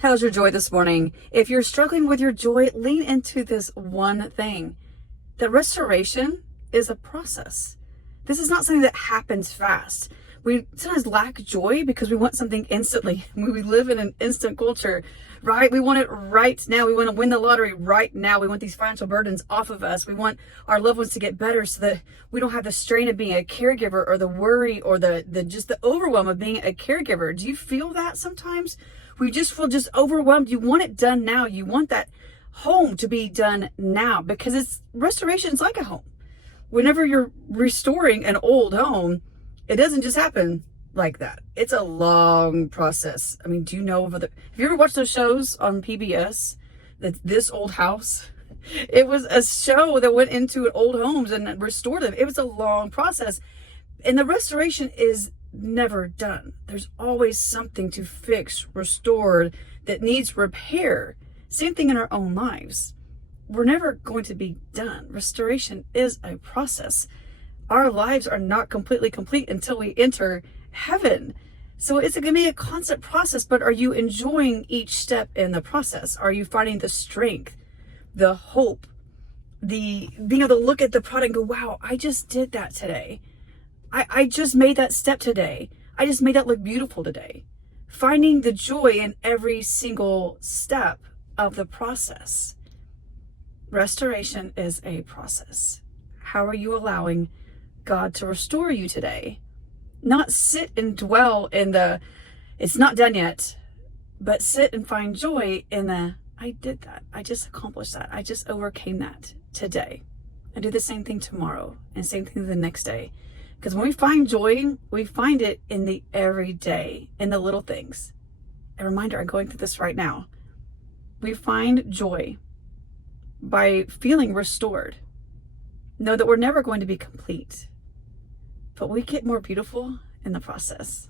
How's your joy this morning? If you're struggling with your joy, lean into this one thing. That restoration is a process. This is not something that happens fast. We sometimes lack joy because we want something instantly. We live in an instant culture, right? We want it right now. We want to win the lottery right now. We want these financial burdens off of us. We want our loved ones to get better so that we don't have the strain of being a caregiver or the worry or the just the overwhelm of being a caregiver. Do you feel that sometimes? We just feel just overwhelmed. You want it done now. You want that home to be done now because restoration is like a home. Whenever you're restoring an old home, it doesn't just happen like that. It's a long process. I mean, do you know have you ever watched those shows on PBS? This Old House? It was a show that went into old homes and restored them. It was a long process. And the restoration is never done. There's always something to fix, restored, that needs repair. Same thing in our own lives. We're never going to be done. Restoration is a process. Our lives are not completely complete until we enter heaven. So it's going to be a constant process, but are you enjoying each step in the process? Are you finding the strength, the hope, the being able to look at the product and go, wow, I just did that today. I just made that step today. I just made that look beautiful today. Finding the joy in every single step of the process. Restoration is a process. How are you allowing God to restore you today? Not sit and dwell in it's not done yet, but sit and find joy in I did that. I just accomplished that. I just overcame that today. And do the same thing tomorrow and same thing the next day. Because when we find joy, we find it in the everyday, in the little things. A reminder, I'm going through this right now. We find joy by feeling restored. Know that we're never going to be complete, but we get more beautiful in the process.